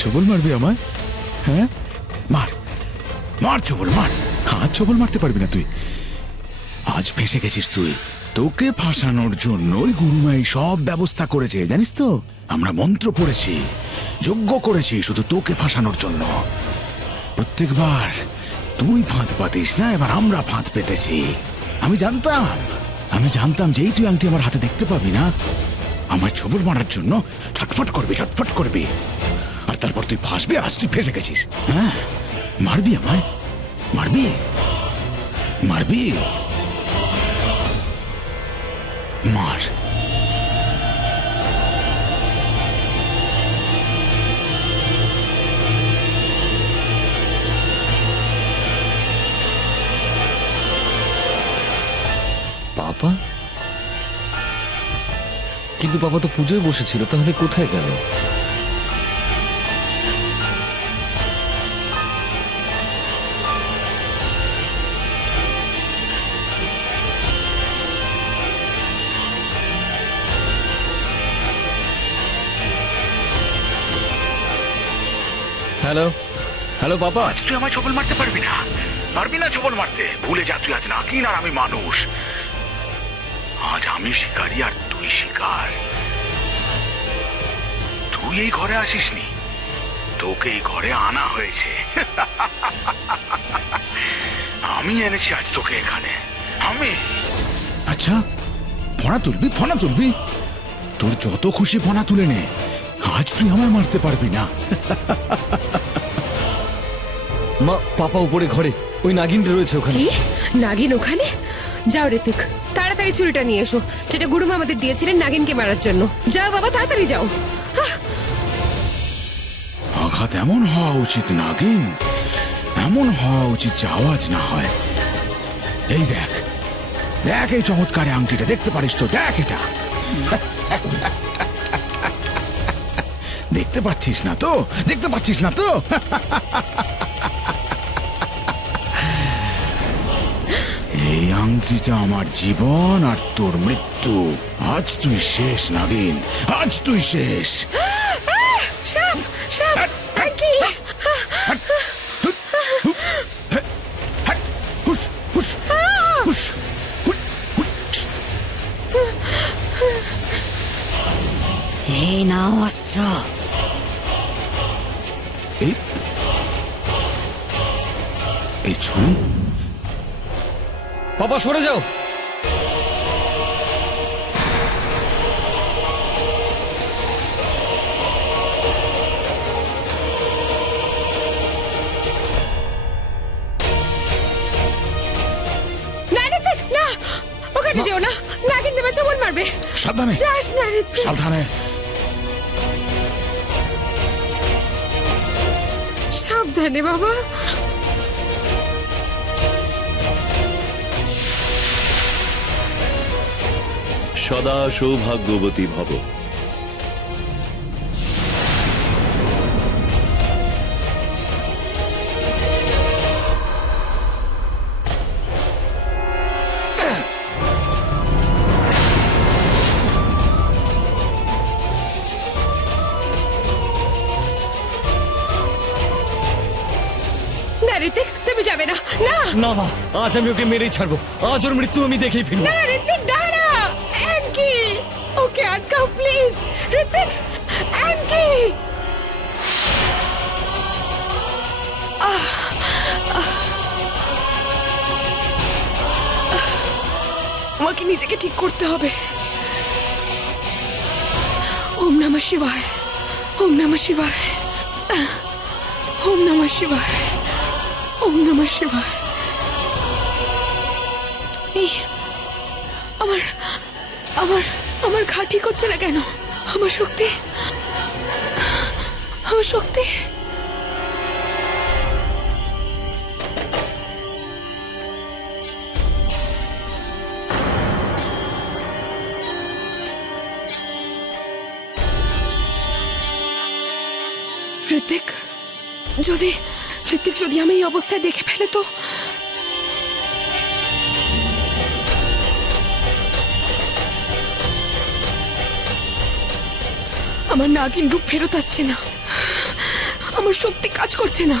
ছবল মারবি আমায়? হ্যাঁ, মার মার ছবল মার। আজ ছবল মারতে পারবি না তুই। আজ ফেঁসে গেছিস তুই। তোকে ফাঁসানোর জন্যই গুরুমা এই সব ব্যবস্থা করেছে, জানিস তো? আমরা মন্ত্র পড়েছি, যজ্ঞ করেছি শুধু তোকে ফাঁসানোর জন্য। প্রত্যেকবার তুই ফাঁদ পাতিস না, এবার আমরা ফাঁদ পেতেছি। আমি জানতাম যেই তুই আংটি আমার হাতে দেখতে পাবি না, আমার ছবল মারার জন্য ছটফট করবি, আর তারপর তুই ফাঁসবি। আজ তুই ফেঁসে গেছিস। হ্যাঁ, মারবি আমায়? মারবি? মার। পাপা? কিন্তু পাপা তো পুজোয় বসেছিল, তাহলে কোথায় গেল? হ্যালো হ্যালো পাপা, আজ তুই আমায় ছবল মারতে পারবি না ছবল মারতে। ভুলে যা, তুই আজ নাগিন আর আমি মানুষ। আজ আমি শিকারী আর তুই শিকার। তুই এই ঘরে আসিসনি, তোকে এই ঘরে আনা হয়েছে। আমি এনেছি আজ তোকে এখানে। আমি। আচ্ছা, ফনা তুলবি? তোর যত খুশি ফনা তুলে নে, আজ তুই আমায় মারতে পারবি না। মা, পাপা উপরে ঘরে, ওই নাগিনটা রয়েছে ওখানে। কি? নাগিন ওখানে? যাও ঋতিক, তাড়াতাড়ি ছুরিটা নিয়ে এসো, যেটা গুরুমা আমাদের দিয়েছিলেন নাগিনকে মারার জন্য। যাও বাবা, তাড়াতাড়ি যাও। আঘাত এমন হওয়া উচিত নাগিন, এমন হওয়া উচিত যে আওয়াজ না হয়। এই দেখ এই চমৎকার আংটিটা, দেখতে পারিস তো? দেখ এটা। দেখতে পাচ্ছিস না তো? এই আংটিটা আমার জীবন আর তোর মৃত্যু। আজ তুই শেষ নাগিন, আজ তুই শেষ। এই নাও অস্ত্র। এই ছুরি? পাপা সরে যাও। যেও না, নাগিন দেবে ছবল মারবে। সাবধানে যাস না ঋতিক, সাবধানে। সাবধানে বাবা। সদা সৌভাগ্যবতী ভব। ঋতিক, তুমি যাবে না। না না মা, আজ আমি ওকে মেরেই ছাড়বো। আজ ওর মৃত্যু আমি দেখেই ফিরবো। না ঋতিক, দাঁড়া। অ্যানকি, ওকে আটকাও প্লিজ। ঋতিক, অ্যানকি। আমাকে নিজেকে ঠিক করতে হবে। ওম নমঃ শিবায়, ওম নমঃ শিবায়, ওম নমঃ শিবায়, ওম নমঃ শিবায়। আমার আমার আমার ঘা ঠিক হচ্ছে না কেন? আমার শক্তি, আমার শক্তি। ঋতিক যদি আমি এই অবস্থায় দেখে ফেলে তো? আমার নাগিন রূপ ফেরত আসছে না, আমার শক্তি কাজ করছে না।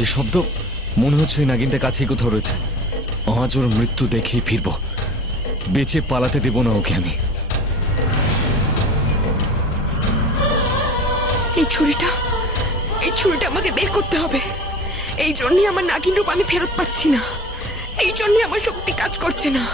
এই শব্দ মনে হচ্ছে ওই নাগিনটা কাছেই কোথাও রয়েছে। আজ ওর মৃত্যু দেখেই ফিরবো, বেঁচে পালাতে দেব না ওকে আমি। এই ছুরিটা আমাকে বের করতে হবে। এই জন্যই আমার নাগিন রূপ আমি ফেরত পাচ্ছি না, এই জন্যই আমার শক্তি কাজ করছে না।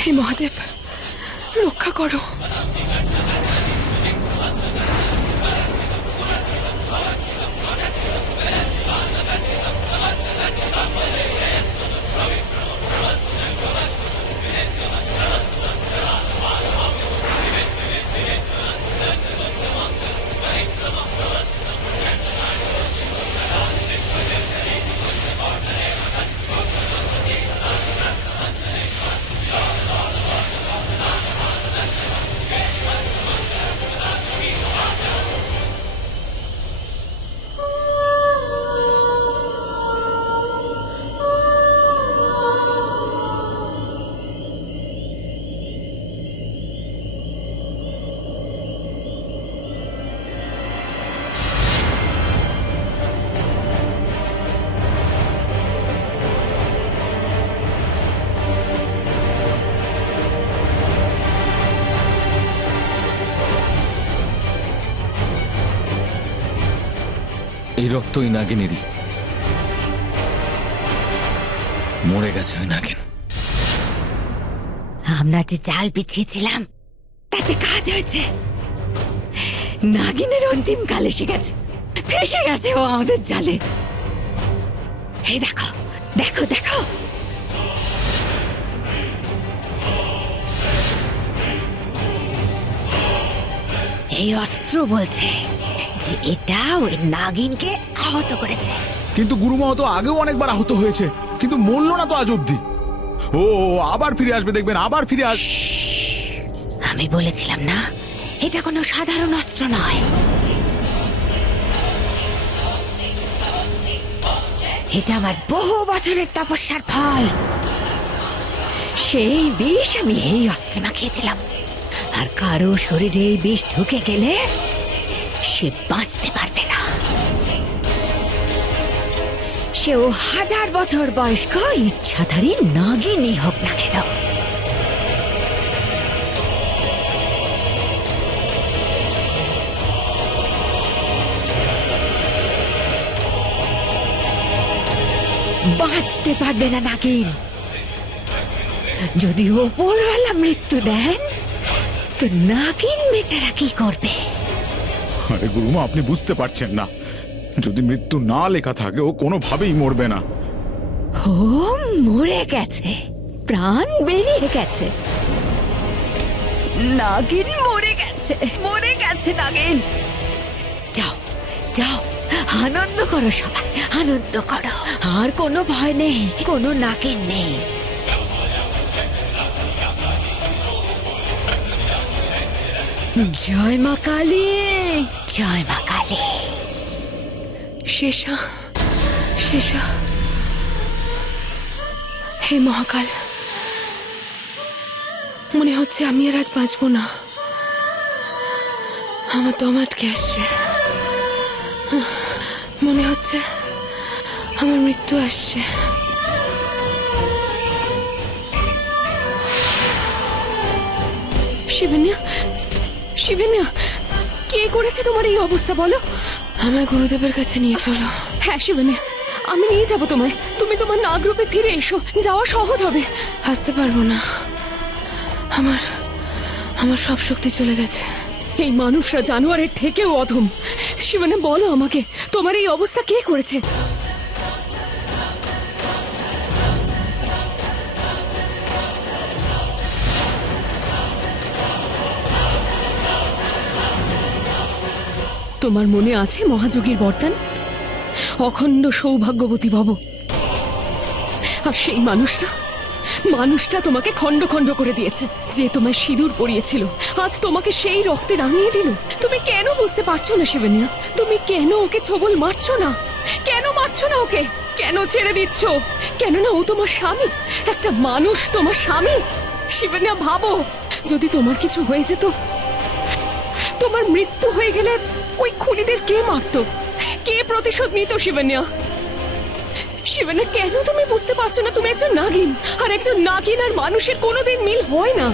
হে মহাদেব, রক্ষা করো। এই রক্ত ওই নাগিনেরই। মরে গেছে ওই নাগিন। আমরা যে জাল বিছিয়েছিলাম তাতে কাজ হয়েছে। নাগিনের অন্তিম কাল এসে গেছে, ফেসে গেছে ও আমাদের জালে। এই দেখো দেখো দেখো, এই অস্ত্র বলছে যে এটা ওই নাগিনকে আহত করেছে। কিন্তু গুরুমা তো আগেও অনেকবার আহত হয়েছে, কিন্তু মরল না তো আজ অব্দি। ও আবার ফিরে আসবে, দেখবেন আবার ফিরে আস। আমি বলেছিলাম না, এটা কোনো সাধারণ অস্ত্র নয়। এটা আমার বহু বছরের তপস্যার ফল। সেই বিষ আমি এই অস্ত্রে মাখিয়েছিলাম, আর কারো শরীরে এই বিষ ঢুকে গেলে সে বাঁচতে পারবে না। সেও 1000 বছর বয়স্ক ইচ্ছাধারী নাগিনই হোক না কেন। বাঁচতে পারবে না নাগিন। যদি ওপরওয়ালা মৃত্যু দেন তো নাগিন বেচারা কি করবে? আরে গুরুমা, আপনি বুঝতে পারছেন না, যদি মৃত্যু না লেখা থাকে ও কোনোভাবেই মরবে না। ও মরে গেছে, প্রাণ বেরিয়ে গেছে। নাগিন মরে গেছে, মরে গেছে নাগিন। যাও যাও, আনন্দ করো সবাই, আনন্দ করো। আর কোনো ভয় নেই, কোনো নাগিন নেই। জয় মা কালী, জয় মা কালী। শেষা, শেষা, হে মহাকাল, মনে হচ্ছে আমি আর আজ বাঁচবো না। আমার দম আটকে আসছে, মনে হচ্ছে আমার মৃত্যু আসছে। শিবন্যা, শিবন্যা, কে করেছে তোমার এই অবস্থা বলো? আমায় গুরুদেবের কাছে নিয়ে চলো। হ্যাঁ শিবন্যা, আমি নিয়ে যাব তোমায়। তুমি তোমার নাগরূপে ফিরে এসো, যাওয়া সহজ হবে। আসতে পারবো না, আমার আমার সব শক্তি চলে গেছে। এই মানুষরা জানোয়ারের থেকেও অধম। শিবন্যা বলো আমাকে, তোমার এই অবস্থা কে করেছে? তোমার মনে আছে মহাযোগীর বরদান, অখণ্ড সৌভাগ্যবতী ভব? আর সেই মানুষটা তোমাকে খণ্ড খণ্ড করে দিয়েছে। যে তোমায় সিঁদুর পরিয়েছিল আজ তোমাকে সেই রক্তে রাঙিয়ে দিল। তুমি কেন বুঝতে পারছো না শিবন্যা? তুমি কেন ওকে ছোবল মারছো না? কেন মারছো না ওকে? কেন ছেড়ে দিচ্ছ? কেননা ও তোমার স্বামী, একটা মানুষ তোমার স্বামী। শিবন্যা ভাবো, যদি তোমার কিছু হয়ে যেত, তোমার মৃত্যু হয়ে গেলে ওই খুনিদের কে মারতো, কে প্রতিশোধ নিত? শিবন্যা, শিবন্যা, কেন তুমি বুঝতে পারছো না? তুমি একজন নাগিন, আর একজন নাগিন আর মানুষের কোনোদিন মিল হয় না।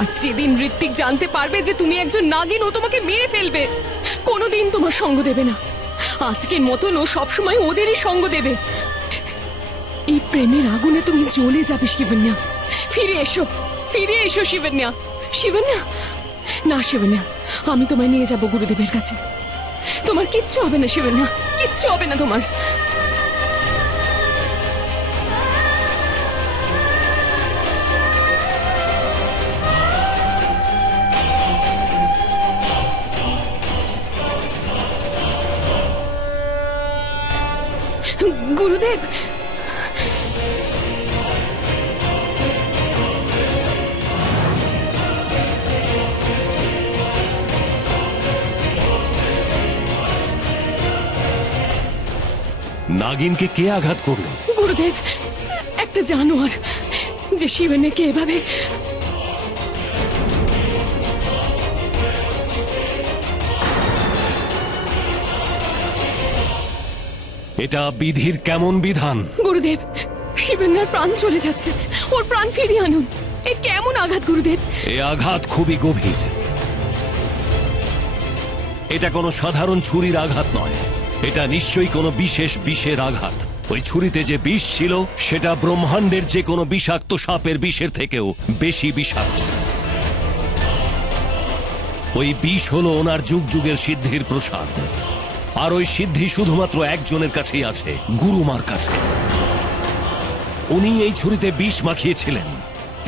আর যেদিন ঋত্বিক জানতে পারবে যে তুমি একজন নাগিন, ও তোমাকে মেরে ফেলবে, কোনোদিন তোমার সঙ্গ দেবে না। আজকের মতন ও সবসময় ওদেরই সঙ্গ দেবে। এই প্রেমের আগুনে তুমি জ্বলে যাবে শিবন্যা। ফিরে এসো, ফিরে এসো শিবন্যা। শিবন্যা, না শিবন্যা, আমি তোমায় নিয়ে যাব গুরুদেবের কাছে। তোমার কিচ্ছু হবে না শিবন্যা, কিচ্ছু হবে না তোমার। গুরুদেব, নাগিনকে কে আঘাত করলো? গুরুদেব, একটা জানোয়ার যে শিবন্যাকে এভাবে। এটা বিধির কেমন বিধান? গুরুদেব, শিবন্যার প্রাণ চলে যাচ্ছে, ওর প্রাণ ফিরিয়ে আনুন। এ কেমন আঘাত গুরুদেব? এ আঘাত খুবই গভীর। এটা কোনো সাধারণ ছুরির আঘাত নয়, এটা নিশ্চয়ই কোনো বিশেষ বিষের আঘাত। ওই ছুরিতে যে বিষ ছিল সেটা ব্রহ্মাণ্ডের যে কোনো বিষাক্ত সাপের বিষের থেকেও বেশি বিষাক্ত। ওই বিষ হলো ওনার যুগ যুগের সিদ্ধির প্রসাদ, আর ওই সিদ্ধি শুধুমাত্র একজনের কাছেই আছে, গুরুমার কাছে। উনি এই ছুরিতে বিষ মাখিয়েছিলেন,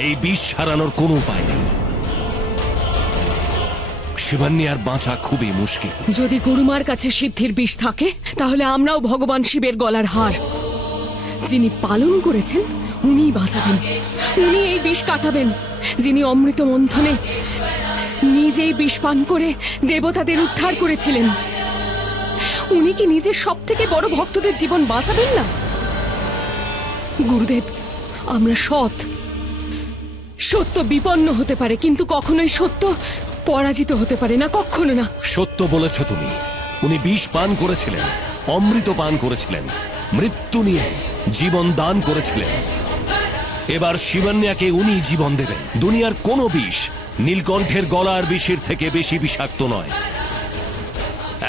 এই বিষ ছাড়ানোর কোনো উপায় নেই। শিবান্যার বাঁচা খুবই মুশকিল। যদি গুরুমার কাছে সিদ্ধির বিষ থাকে, তাহলে আমরাও ভগবান শিবের গলার হার যিনি পালন করেছেন উনিই বাঁচাবেন, উনি এই বিষ কাটাবেন। যিনি অমৃত মন্থনে নিজেই বিষ পান করে দেবতাদের উদ্ধার করেছিলেন, উনি কি নিজের সব থেকে বড় ভক্তদের জীবন বাঁচাবেন না? গুরুদেব, আমরা সত্য বিপন্ন হতে পারে, কিন্তু কখনোই সত্য পরাজিত হতে পারে না, কখনো না। সত্য বলেছ তুমি। উনি বিষ পান করেছিলেন, অমৃত পান করেছিলেন, মৃত্যু নিয়ে জীবন দান করেছিলেন। এবার শিবান্যাকে উনি জীবন দেবেন। দুনিয়ার কোনো বিষ নীলকণ্ঠের গলার বিষের থেকে বেশি বিষাক্ত নয়।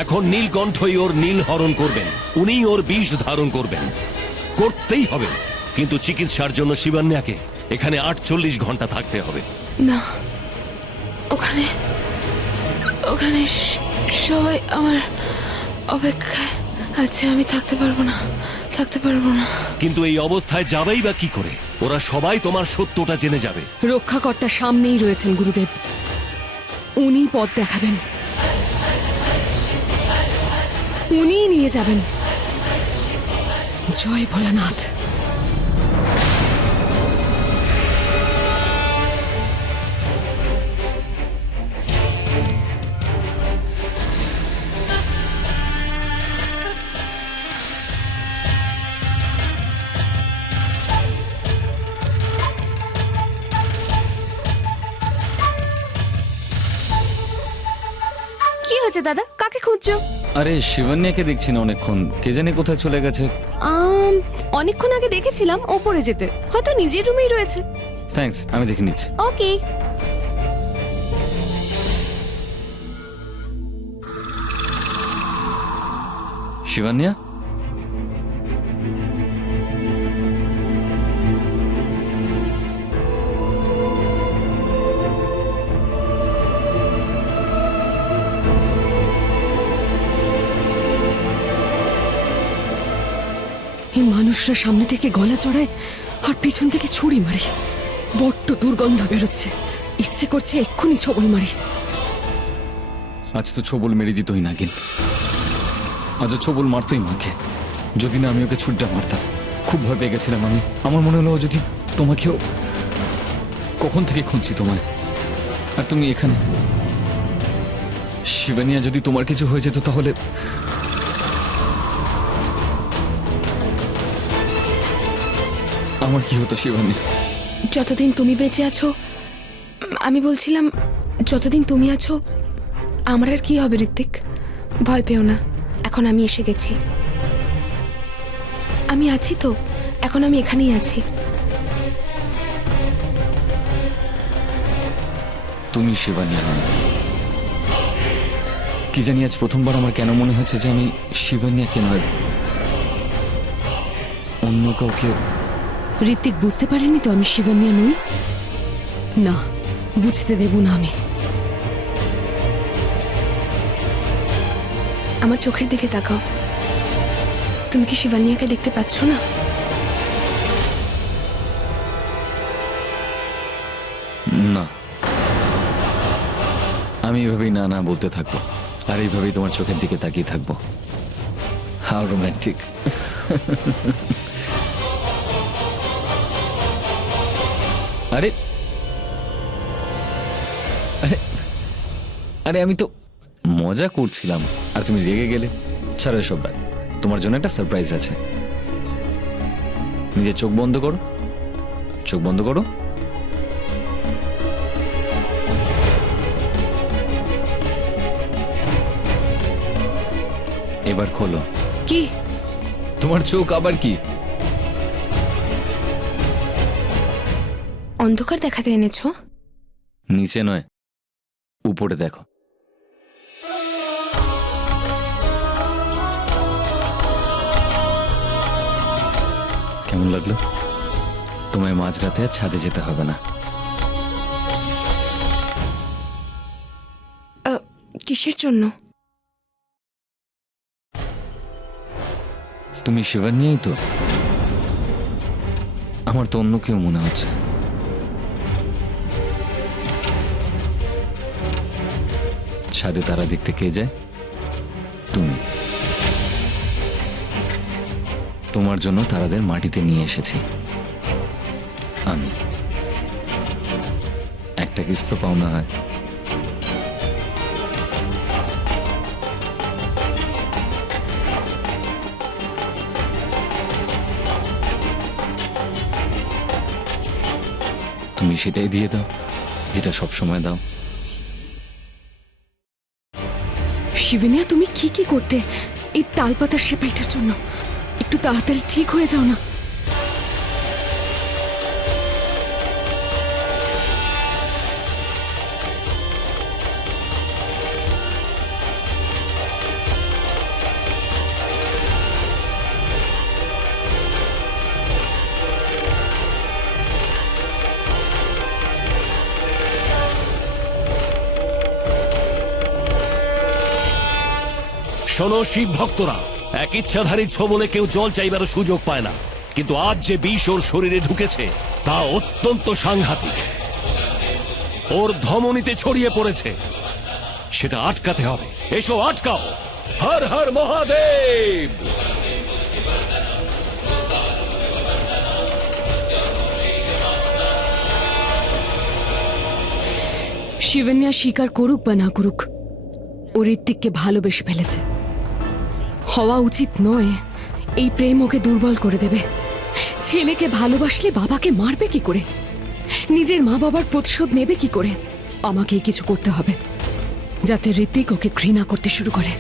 এখন নীলকণ্ঠই ওর নীল হরণ করবেন, উনিই ওর বিষ ধারণ করবেন। করতেই হবে, কিন্তু চিকিৎসার জন্য শিবান্যাকে এখানে 48 ঘন্টা থাকতে হবে। না, ওখানে ওখানে সবাই আমার অপেক্ষায় আছে, আমি থাকতে পারবো না, থাকতে পারবো না। কিন্তু এই অবস্থায় যাবেই বা কি করে? ওরা সবাই তোমার সত্যটা জেনে যাবে। রক্ষাকর্তা সামনেই রয়েছেন গুরুদেব, উনি পথ দেখাবেন, উনিই নিয়ে যাবেন। জয় ভোলানাথ। হয়েছে দাদা? কাকে খুঁজছো? আরে শিবন্যাকে দেখছি না অনেকক্ষণ, কে জানে কোথায় চলে গেছে। অনেকক্ষণ আগে দেখেছিলাম ওপরে যেতে, হয়তো নিজের রুমেই রয়েছে। থ্যাঙ্কস, আমি দেখে নিচ্ছি। ওকে। শিবান্যা, এই মানুষরা সামনে থেকে গলা চড়ায় আর পিছন থেকে ছুরি মারে, বড্ড দুর্গন্ধ বেরোচ্ছে। ইচ্ছে করছে এক্ষুনি ছবল মারি। আজ তো ছবল মেরে দিতই নাগিন, আজ ছবল মারতই মাকে। যদি না আমি ওকে ছুটটা মারতাম। খুব ভয় পেয়ে গেছিলাম আমি। আমার মনে হলো যদি তোমাকেও, কখন থেকে খুঁজছি তোমায়, আর তুমি এখানে। শিবানিয়া, যদি তোমার কিছু হয়ে যেত তাহলে। আমার কি হতো শিবানিয়া? যতদিন তুমি বেঁচে আছো, আমি বলছিলাম যতদিন তুমি আছো আমার আর কি হবে ঋত্বিক? ভয় পেও না, এখন আমি এসে গেছি। আমি আছি তো, এখন আমি এখানেই আছি। তুমি শিবানিয়া নয়। কি জানি আজ প্রথমবার আমার কেন মনে হচ্ছে যে আমি শিবানিয়াকে নয়, অন্য কাউকে। ঋত্বিক, বুঝতে পারিনি তো আমি শিবানিয়া নই? না, বুঝতে দেব না আমি। আমার চোখের দিকে তাকাও। তুমি কি শিবানিয়াকে দেখতে পাচ্ছ না? না, আমি এভাবেই না না বলতে থাকবো, আর এইভাবেই তোমার চোখের দিকে তাকিয়ে থাকবো। How romantic. আরে আরে আরে আমি তো মজা করছিলাম, আর তুমি রেগে গেলে। ছাড়ো এসব, তোমার জন্য একটা সারপ্রাইজ আছে। নিজের চোখ বন্ধ করো, চোখ বন্ধ করো। এবার খোলো। কি? তোমার চোখ আবার কি? অন্ধকার দেখাতে এনেছো? নিচে নয়, উপরে দেখো। কেমন লাগলো? তোমায় মাঝরাতে আর ছাদে যেতে হবে না। কিসের জন্য? তুমি শিবানিয়াই তো? আমার তো অন্য কেউ মনে হচ্ছে। ছাদে তারা দেখতে কে যায়? তুমি। তোমার জন্য তারাদের মাটিতে নিয়ে এসেছি আমি। একটা কিস তো পাওনা হয়। তুমি সেটাই দিয়ে দাও যেটা সব সময় দাও। শিবানিয়া, তুমি কি কি করতে এই তালপাতার সেপাইটার জন্য? একটু তাড়াতাড়ি ঠিক হয়ে যাও না। শোনো শিব ভক্তরা, এক ইচ্ছাধারী ছোবলে কেউ জল চাইবারও সুযোগ পায় না, কিন্তু আজ যে বিষ ওর শরীরে ঢুকেছে তা অত্যন্ত সাংঘাতিক। ওর ধমনীতে ছড়িয়ে পড়েছে, সেটা আটকাতে হবে। এসো আটকাও। হর হর মহাদেব। শিবানিয়া স্বীকার করুক বা না করুক, ও ঋত্বিককে ভালোবেসে ফেলেছে। হওয়া উচিত নয়, এই প্রেম ওকে দুর্বল করে দেবে। ছেলেকে ভালোবাসলে বাবাকে মারবে কি করে? নিজের মা বাবার প্রতিশোধ নেবে কি করে? আমাকেই কিছু করতে হবে। যাতে ঋত্বিক ওকে ঘৃণা করতে শুরু করে।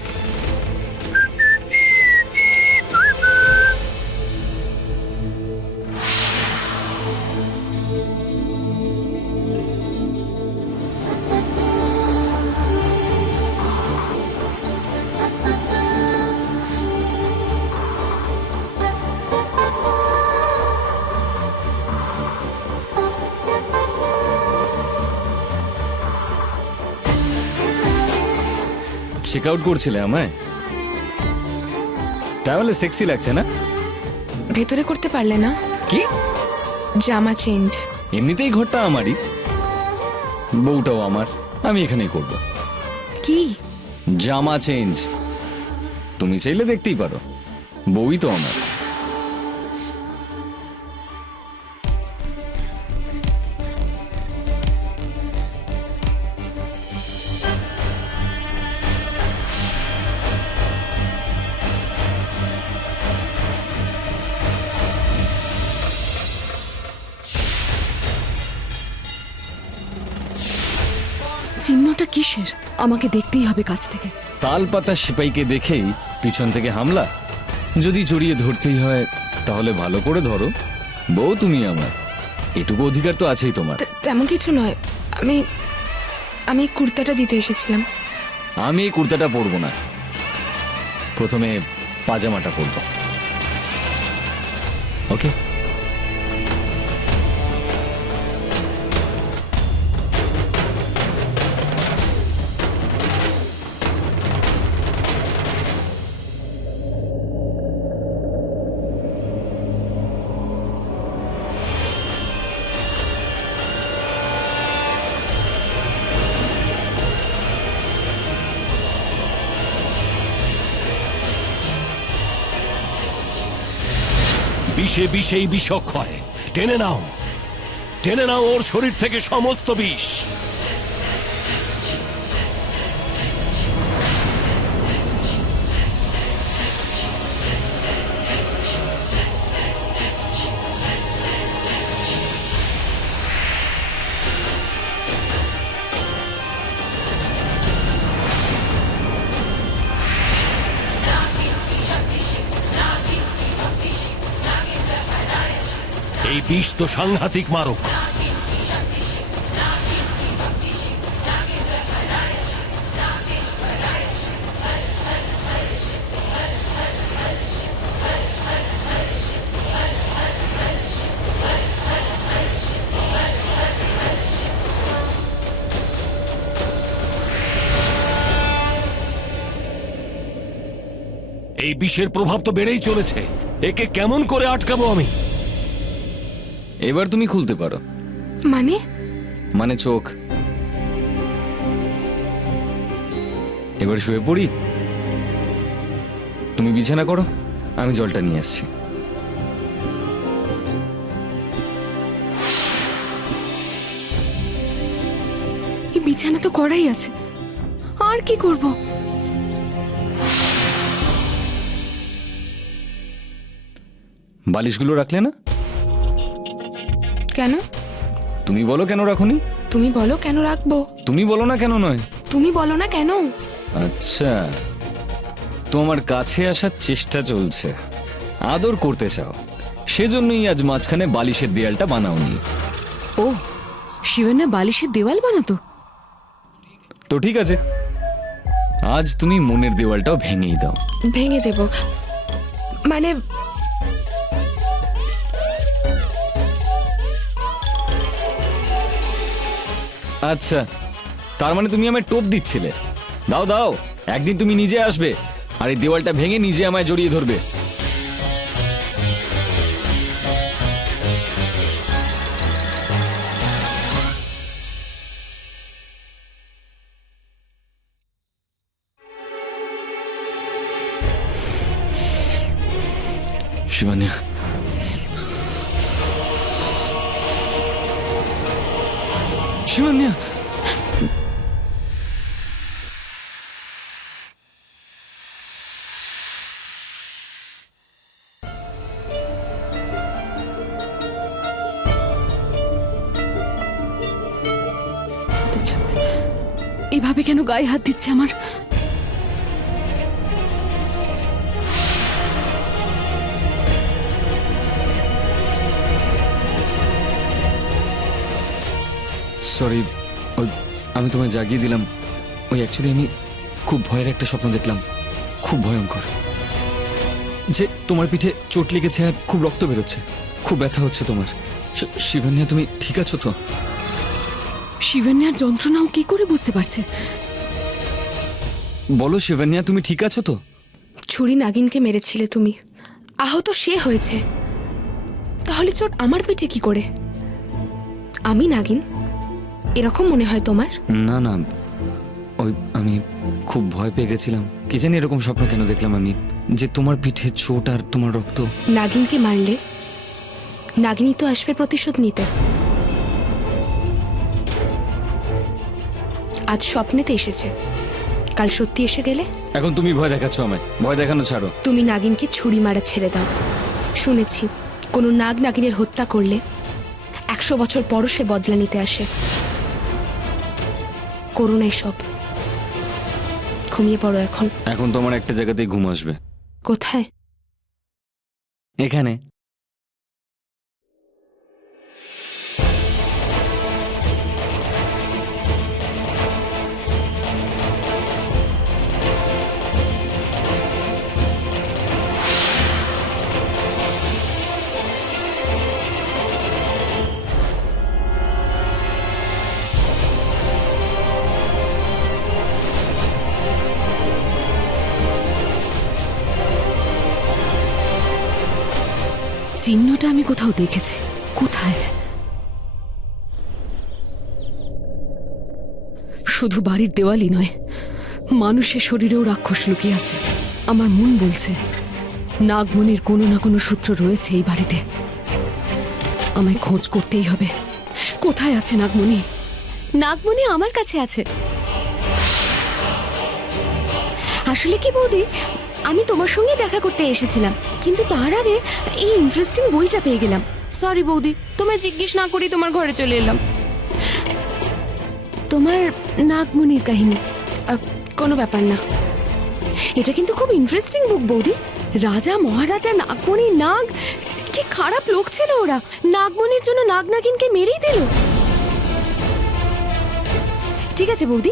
চেক আউট করছিলে আমায়? তাহলে সেক্সি লাগছে না? ভেতরে করতে পারলে না? কি? জামা চেঞ্জ। এমনিতেই ঘরটা আমারই, বউটাও আমার, আমি এখানেই করব। কি? জামা চেঞ্জ। তুমি চাইলে দেখতেই পারো, বউই তো আমার। চিহ্নটা কিসের? আমাকে দেখতেই হবে কাছ থেকে। তালপাতা সিপাইকে দেখেই পিছন থেকে হামলা? যদি জড়িয়ে ধরতেই হয় তাহলে ভালো করে ধরো, বউ তুমি আমার, এটুকু অধিকার তো আছেই তোমার। তেমন কিছু নয়, আমি আমি কুর্তাটা দিতে এসেছিলাম। আমি এই কুর্তাটা পরবো না, প্রথমে পাজামাটা পরবো। ওকে? বিষে বিষেই বিষক্ষয়। টেনে নাও, টেনে নাও ওর শরীর থেকে সমস্ত বিষ। এই বিষ তো সাংঘাতিক মারক। এই বিষের প্রভাব তো বেড়েই চলেছে, একে কেমন করে আটকাবো আমি? এবার তুমি খুলতে পারো। মানে? মানে চোখ। এবার শুয়ে পড়ি? তুমি বিছানা করো, আমি জলটা নিয়ে আসছি। এই বিছানা তো করাই আছে, আর কি করব? বালিশগুলো রাখলে না? কেন? তুমি বলো কেন রাখোনি? তুমি বলো কেন রাখবো? তুমি বলো না কেন নয়? তুমি বলো না কেন? আচ্ছা, তোমার কাছে আসার চেষ্টা চলছে, আদর করতে চাও, সেজন্যই আজ মাঝখানে বালিশের দেয়ালটা বানাওনি। ও, শিবনা বালিশের দেওয়াল বানাতো? তো ঠিক আছে, আজ তুমি মনের দেওয়ালটাও ভেঙেই দাও। ভেঙে দেব মানে? আচ্ছা, তার মানে তুমি আমায় টোপ দিচ্ছিলে? দাও দাও, একদিন তুমি নিজে আসবে আর এই দেওয়ালটা ভেঙে নিজে আমায় জড়িয়ে ধরবে। শিবানী, শিবানী, এভাবে কেন গায়ে হাত দিচ্ছে আমার? সরি, ওই আমি তোমায় জাগিয়ে দিলাম। ওই অ্যাকচুয়ালি আমি খুব ভয়ের একটা স্বপ্ন দেখলাম, খুব ভয়ঙ্কর। যে তোমার পিঠে চোট লেগেছে আর খুব রক্ত বেরোচ্ছে, খুব ব্যথা হচ্ছে তোমার। শিবান্যা, তুমি ঠিক আছো তো? শিবান্যার যন্ত্রণাও কি করে বুঝতে পারছে? বলো শিবান্যা, তুমি ঠিক আছো তো? ছুরি নাগিনকে মেরেছিলে তুমি, আহত সে হয়েছে, তাহলে চোট আমার পেটে কি করে? আমি নাগিন এরকম মনে হয় তোমার? না না, ওই আমি খুব ভয় পেয়ে গেছিলাম। কি জানি এরকম স্বপ্ন কেন দেখলাম আমি, যে তোমার পিঠে চোট আর তোমার রক্ত। নাগিনকে মারলে নাগিনী তো আসবে প্রতিশোধ নিতে। আজ স্বপ্নেতে এসেছে, কাল সত্যি এসে গেলে? এখন তুমি ভয় দেখাচ্ছ আমায়, ভয় দেখানো ছাড়ো। তুমি নাগিনকে ছুরি মারা ছেড়ে দাও। শুনেছি কোনো নাগ নাগিনের হত্যা করলে 100 বছর পরও সে বদলা নিতে আসে। করো না এসব, ঘুমিয়ে পড়ো এখন। এখন তোমার একটা জায়গাতেই ঘুম আসবে। কোথায়? এখানে। চিহ্নটা আমি কোথাও দেখেছি, কোথায়? শুধু বাড়ির দেওয়ালই নয়, মানুষের শরীরেও রাক্ষস লুকিয়ে আছে। আমার মন বলছে নাগমণির কোনো না কোনো সূত্র রয়েছে এই বাড়িতে। আমায় খোঁজ করতেই হবে। কোথায় আছে নাগমণি? নাগমণি আমার কাছে আছে। আসলে কি বৌদি, আমি তোমার সঙ্গে দেখা করতে এসেছিলাম, কিন্তু তার আগে এই ইন্টারেস্টিং বইটা পেয়ে গেলাম। সরি বৌদি, তোমায় জিজ্ঞেস না করি তোমার ঘরে চলে এলাম। তোমার নাগমণির কাহিনী। কোনো ব্যাপার না। এটা কিন্তু খুব ইন্টারেস্টিং বুক বৌদি। রাজা মহারাজা নাগমণি নাগ, কি খারাপ লোক ছিল ওরা। নাগমণির জন্য নাগ নাগিনকে মেরেই দিল। ঠিক আছে বৌদি,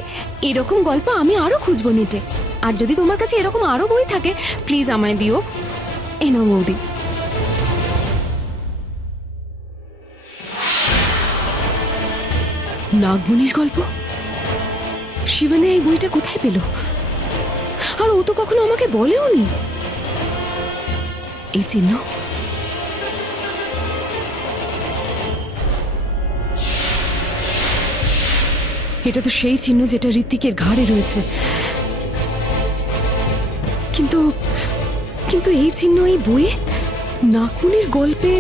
এরকম গল্প আমি আরো খুঁজবো নেটে। আর যদি তোমার কাছে এরকম আরো বই থাকে প্লিজ আমায় দিও। এ নাও বৌদি। নাগমণির গল্প? শিবানী এই বইটা কোথায় পেল? আর ও তো কখনো আমাকে বলেও নি। এই চিহ্ন, এটা তো সেই চিহ্ন যেটা ঋত্বিকের ঘাড়ে রয়েছে। কিন্তু কিন্তু এই চিহ্ন এই বইয়ে? নাগমণির গল্পে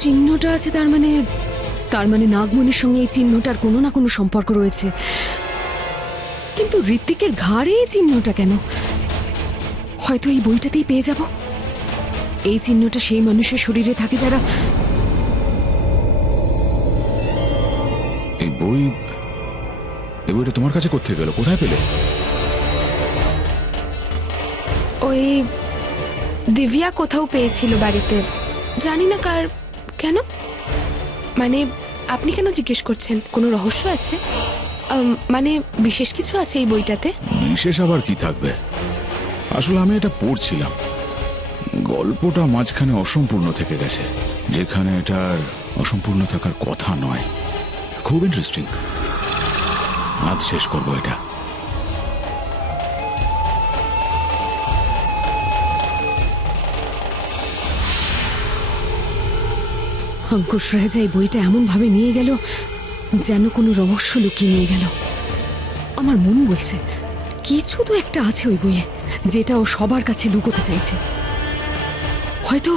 চিহ্নটা আছে, তার মানে নাগমণির সঙ্গে এই চিহ্নটার কোনো না কোনো সম্পর্ক রয়েছে। কিন্তু ঋত্বিকের ঘাড়ে এই চিহ্নটা কেন? হয়তো এই বইটাতেই পেয়ে যাব। এই চিহ্নটা সেই মানুষের শরীরে থাকে যারা... এই বইটা তোমার কাছে কোথায় গেল? কোথায় পেলে? ওই দিব্যা কোথাও পেয়েছিল বাড়িতে, জানি না কার। কেন? মানে আপনি কেন জিজ্ঞেস করছেন? কোনো রহস্য আছে? মানে বিশেষ কিছু আছে এই বইটাতে? বিশেষ আবার কি থাকবে? আসলে আমি এটা পড়ছিলাম, গল্পটা মাঝখানে অসম্পূর্ণ থেকে গেছে, যেখানে এটার অসম্পূর্ণ থাকার কথা নয়। খুব ইন্টারেস্টিং। আজ শেষ করবো এটা। অঙ্কুশ রেজা এই বইটা এমন ভাবে নিয়ে গেল যেন কোনো রহস্য লুকিয়ে নিয়ে গেল। আমার মন বলছে কিছু তো একটা আছে ওই বইয়ে, যেটা ও সবার কাছে লুকোতে চাইছে। হয়তো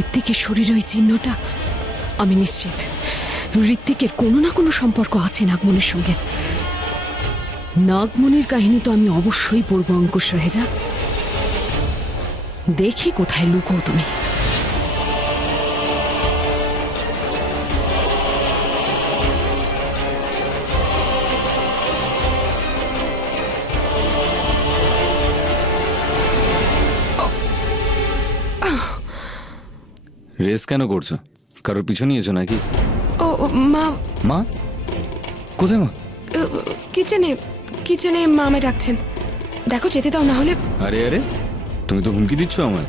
ঋত্বিকের শরীরে ওই চিহ্নটা। আমি নিশ্চিত ঋত্বিকের কোনো না কোনো সম্পর্ক আছে নাগমণির সঙ্গে। নাগমণির কাহিনী তো আমি অবশ্যই পড়বো অঙ্কুশ রেজা। দেখি কোথায় লুকো তুমি। রেস কেন করছো? কারোর পিছু নিয়েছো নাকি? ও ও, মা মা কোথায় মা? কিচেনে কিচেনে মা আমায় ডাকছেন। দেখো যেতে দাও, না হলে। আরে আরে, তুমি তো হুমকি দিচ্ছ আমায়।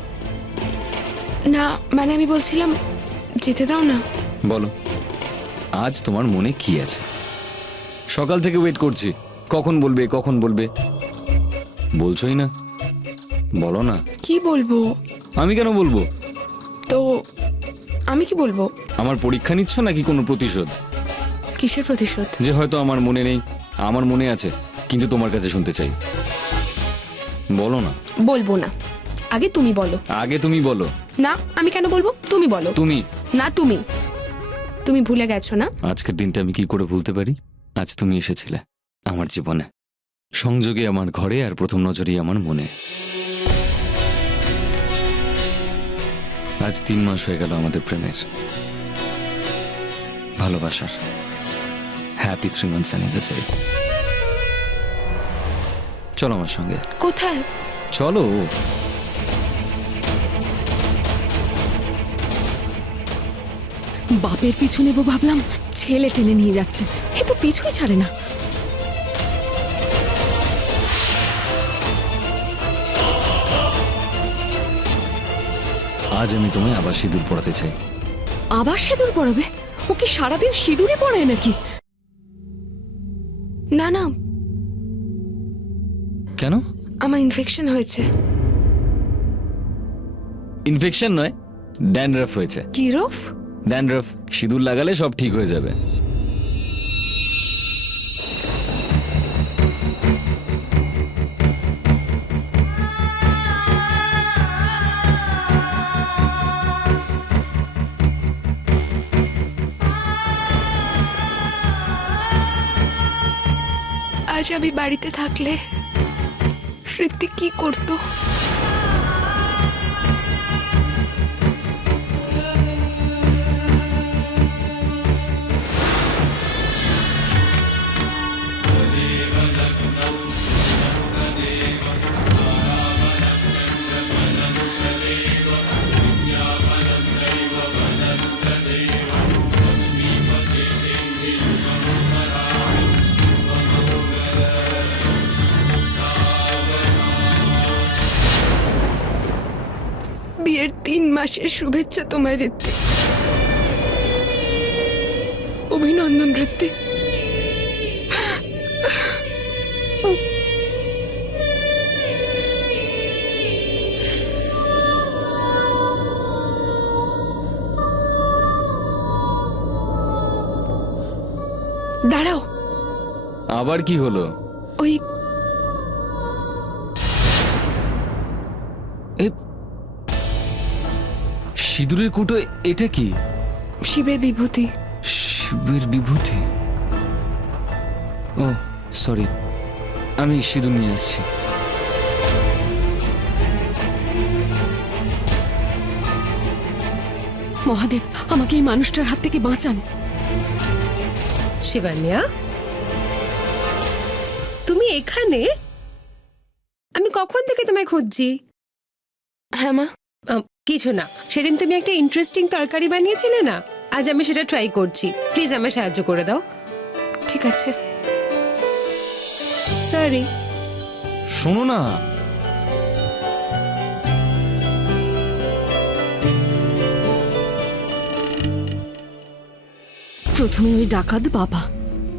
না মানে আমি বলছিলাম যেতে দাও না। বলো, আজ তোমার মনে কি আছে? সকাল থেকে ওয়েট করছি, কখন বলবে কখন বলবে, বলছোই না। বলো না। কি বলবো? আমি কেন বলবো? তো আমি কি বলবো? আমার পরীক্ষা নিচ্ছ নাকি কোনো প্রতিশোধ? কিসের প্রতিশোধ? যে হয়তো আমার মনে নেই, আমার মনে আছে, কিন্তু তোমার কাছে শুনতে চাই। বলো না। বলবো না, আগে তুমি বলো। আগে তুমি বলো। না আমি কেন বলবো? তুমি বলো। তুমি। না তুমি তুমি ভুলে গেছো না? আজকের দিনটা আমি কি করে ভুলতে পারি? আজ তুমি এসেছিলে আমার জীবনে, সংযোগে আমার ঘরে, আর প্রথম নজরেই আমার মনে। আজ 3 মাস হয়ে গেল আমাদের প্রেমের, ভালোবাসার। Happy 3 months anniversary. চলো আমার সঙ্গে। কোথায়? চলো। বাপের পিছু নেবো ভাবলাম, ছেলে টেনে নিয়ে যাচ্ছে, এ তো পিছুই ছাড়ে না। আজ আমি তোমায় আবার সিঁদুর পড়াতে চাই। আবার সিঁদুর পড়াবে? ও কি সারাদিন সিঁদুরে পড়ায় নাকি? না না, কেন? আমার ইনফেকশন হয়েছে। ইনফেকশন নয়, ড্যান্ড্রাফ হয়েছে। কি রোফ? ড্যান্ড্রাফ। সিঁদুর লাগালে সব ঠিক হয়ে যাবে। আজ আমি বাড়িতে থাকলে ঋত্বিক কি করতো? বিয়ের 3 মাসের শুভেচ্ছা তোমায় ঋত্বিক। অভিনন্দন ঋত্বিক। দাঁড়াও। আবার কি হলো? ওই সিঁদুরের কুটো, এটা কি? শিবের বিভূতি। শিবের বিভূতি? ও সরি, আমি সিঁদুর নিয়ে আসছি। মহাদেব, আমাকে এই মানুষটার হাত থেকে বাঁচান। শিবান্যা, তুমি এখানে? আমি কখন থেকে তোমায় খুঁজছি। হ্যাঁ মা। কিছু না, সেদিন তুমি একটা ইন্টারেস্টিং তরকারি বানিয়েছিলে না, আজ আমি সেটা ট্রাই করছি। প্লিজ আমায় সাহায্য করে দাও। ঠিক আছে। সরি। শোনো না, প্রথমে ওই ডাকাত বাবা,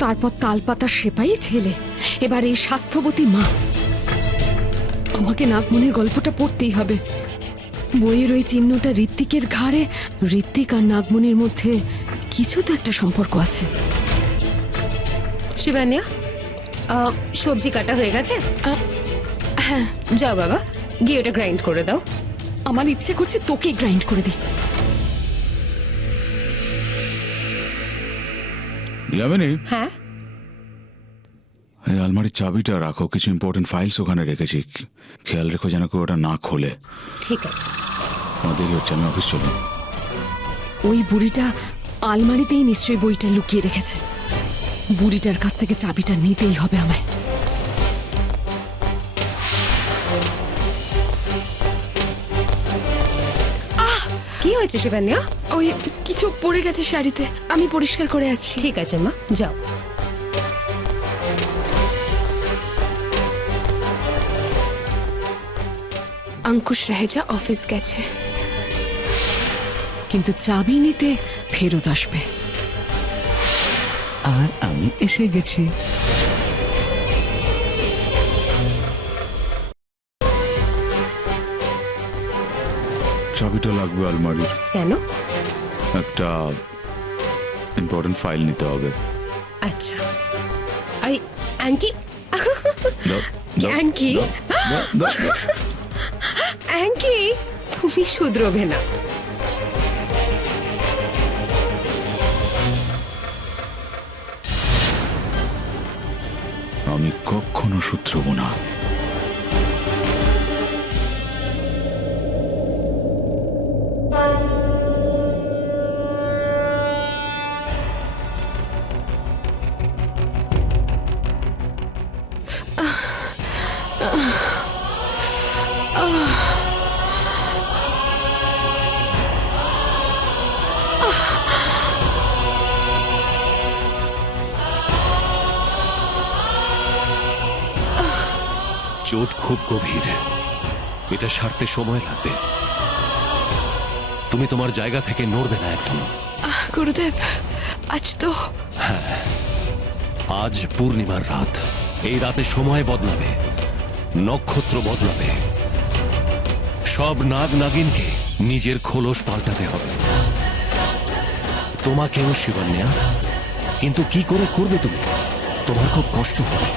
তারপর তালপাতার সেপাই ছেলে, এবার এই স্বাস্থ্যবতী মা। আমাকে নাগমণির গল্পটা পড়তেই হবে। বইয়ের ওই চিহ্নটা ঋত্বিকের ঘাড়ে, ঋত্বিক আর নাগমণির মধ্যে কিছু তো একটা সম্পর্ক আছে। শিবান্যা, সবজি কাটা হয়ে গেছে? হ্যাঁ। যাও বাবা, গিয়ে ওটা গ্রাইন্ড করে দাও। আমার ইচ্ছে করছে তোকে গ্রাইন্ড করে দিই। ইয়ামিনী, হ্যাঁ, এই আলমারির চাবিটা রাখো, কিছু ইম্পর্টেন্ট ফাইলস ওখানে রেখেছি, খেয়াল রেখো যেন কেউ ওটা না খোলে। ঠিক আছে। আমার দেরি হচ্ছে, আমি অফিস চলি। ওই বুড়িটা আলমারিতেই নিশ্চয়ই বইটা লুকিয়ে রেখেছে। বুড়িটার কাছ থেকে চাবিটা নিতেই হবে আমায়। কি কি হয়েছে শিবান্যা? ওই কিছু পড়ে গেছে শাড়িতে, আমি পরিষ্কার করে আসছি। ঠিক আছে মা, যাও। অঙ্কুশ রেহেজা অফিস গেছে। কিন্তু চাবি নিতে ফেরত আসবে। আর আমি এসে গেছি। চাবিটা লাগবে আলমারির, কেন? একটা ইম্পর্টেন্ট ফাইল নিতে হবে। আচ্ছা, আই অ্যাঙ্কি দাও, দাও, অ্যাঙ্কি দাও, দাও, দাও, দাও। অ্যাঙ্কি, তুমি শুধরোবে না। আমি কখনো শুধরব না। চোট খুব গভীর, এটা সারতে সময় লাগবে। তুমি তোমার জায়গা থেকে নড়বে না একদম। গুরুদেব, আজ তো আজ পূর্ণিমার রাত। এই রাতে সময় বদলাবে, নক্ষত্র বদলাবে। সব নাগ নাগিনকে নিজের খোলস পাল্টাতে হবে, তোমাকেও শিবান্যা। কিন্তু কি করে করবে তুমি? তোমার খুব কষ্ট হবে।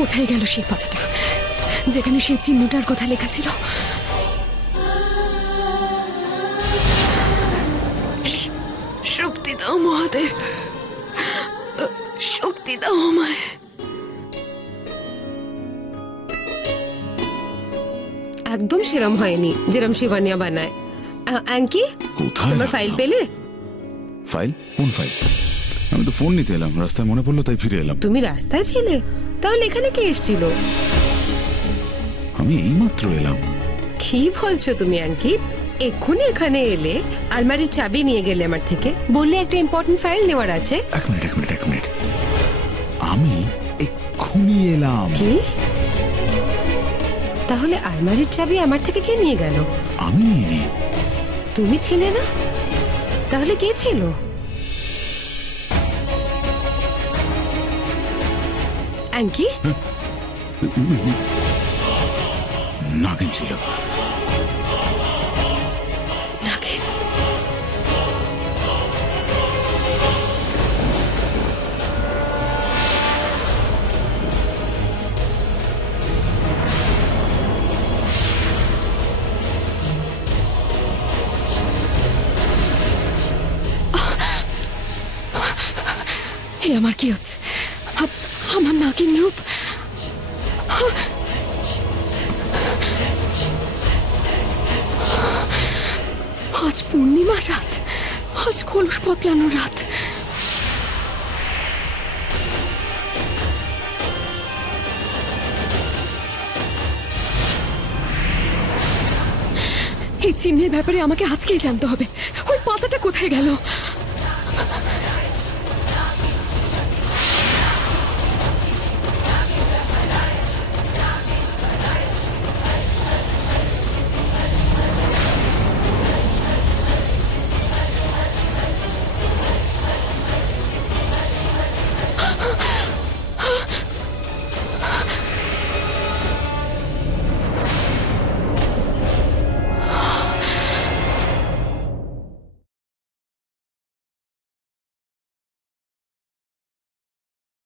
কোথায় গেল সেই পাতাটা যেখানে সেই চিহ্নটার কথা লেখা ছিল? শক্তি দাও মহাদেব, শক্তি দাও আমায়। একদম সেরম হয়নি যেরম শিবান্যা বানায়। অ্যাঙ্কি, কোথায় তোমার ফাইল রাখলাম? পেলে? ফাইল? কোন ফাইল? আমি তো ফোন নিতে এলাম, রাস্তায় মনে পড়লো তাই ফিরে এলাম। তুমি রাস্তায় ছিলে? তাহলে এখানে কে এসেছিল? আমি এইমাত্র এলাম। কি বলছো তুমি অ্যাঙ্কি? এক্ষুনি এখানে এলে, আলমারির চাবি নিয়ে গেলে আমার থেকে, বললে একটা ইম্পর্টেন্ট ফাইল নেওয়ার আছে। এক মিনিট। আমি এক্ষুনি এলাম। কি? তাহলে আলমারির চাবি আমার থেকে কে নিয়ে গেল? আমি নিইনি। তুমি ছিলে না? তাহলে কে ছিল? অ্যাঙ্কি, নাগিন ছিল। নাগিন? এ আমার কি হচ্ছে? আমার নাগিন রূপ। আজ পূর্ণিমার রাত, আজ খোলস বদলানোর রাত। এই চিহ্নের ব্যাপারে আমাকে আজকেই জানতে হবে। ওই পাতাটা কোথায় গেল?